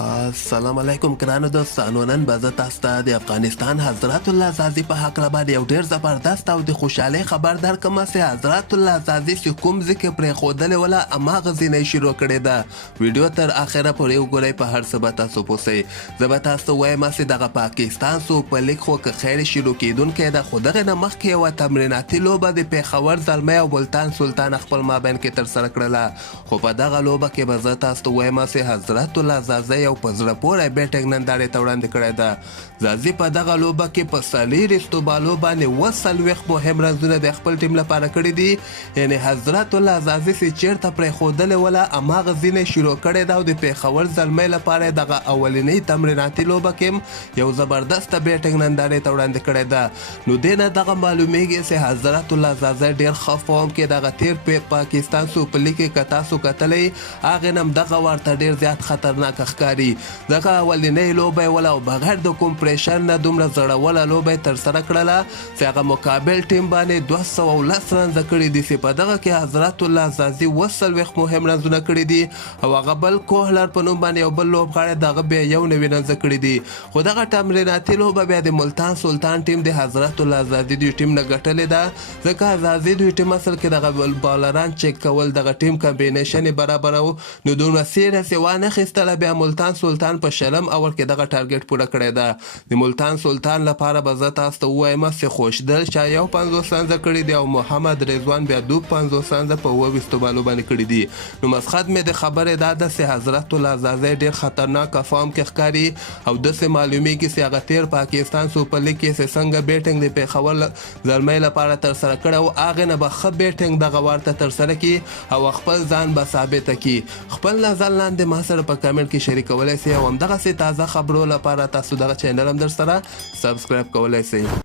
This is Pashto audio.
السلام علیکم ګرانو دوستانو. نن به زه تاسو ته د افغانستان حضرت الله عزازي په هکله باندې یو ډېر زبردست او د خوشحالۍ خبر درکړم چې حضرت الله عزازي چې کوم ځای کې پرېښودلې وله هماغسې نه یې شروع کړې ده. ویډیو تر اخره پورې وګورئ، په هر څه به تاسو پوهسئ. زه به تاسو ته وایم چې دغه پاکستان سوپر لیګ خو که خیر شروع کېدونکی ده، خو دغې نه مخکې یوه تمریناتي لوبه د پېښور زلمی او ملتان سلطان خپل مابین کې ترسره کړله. خو په دغه لوبه کې به زه تاسو ته وایم چې حضرت الله عزازي یو په زړه پوری بیټنګ نندارې ته وړاندې کړی ده. زازي په دغه لوبه کې په څلېرویشتو بالو باندې 40 مهم رنزونه د خپل ټیم لپاره کړي دي. یعنې حضرت الله عزازي چې چېرته پرېښودلې وله هماغه ځینې شروع کړې ده او د پېښور زلمی لپاره یې دغه اولنۍ تمریناتي لوبه کې یو زبردسته بیټنګ نندارې ته وړاندې کړی ده. نو دې نه دغه معلومیږي چې حضرت الله عزازي ډېر ښه فارم کې دغه تېر پاکستان سوپر لیګ کې که تاسو کتلی هغې نه هم دغه ورته ډېر زیات خطرناک ښکاري. دغه اولنۍ لوبه یې وله او بغیر د کوم پریشر نه دومره زړوله لوبه یې ترسره کړله چې هغه مقابل ټیم باندې 210 رنزه کړي دي، چې په دغه کې حضرت الله عزازي 40 مهم رنزونه کړي دي او هغه بل کوهلر په نوم باندې یو بل لوبغاړی د هغه بیا 91 رنزه کړي دي. خو دغه تمریناتي لوبه بیا د ملتان سلطان ټیم د حضرت الله عزازي دوی ټیم نه ګټلې ده، ځکه عزازي دوی ټیم اصل کې دغه بالران چیک کول دغه ټیم کمبینیشن یې برابره و، نو دومره سیریس یې وانخیستله. بیا ملتان سلطان په شلم اول کې دغه ټارګټ پوره کړی ده. د ملتان سلطان لپاره به زه تاسو ته ووایم چې خوشدل شاه یو 50 رنزه کړي دي او محمد رضوان بیا 50 رنزه په 28 بالو باندې کړي دي. نو مسخد مې د خبرې دا ده چې حضرت الله عزازي ډېر خطرناک فارم کې ښکاري او داسې معلومیږي چې هغه تېر پاکستان سوپر لیګ کې چې څنګه بیټنګ د پېښور زلمی لپاره ترسره کړی و، هغې نه به ښه بیټنګ دغه ورته ترسره کړي او خپل ځان به ثابته کړي. خپل نظر لاندې ما سره په کمنټ کې شریکولی سئ او همدغسې تازه خبرو لپاره تاسو دغه چینل هم در سره سبسکرایب کولی سئ.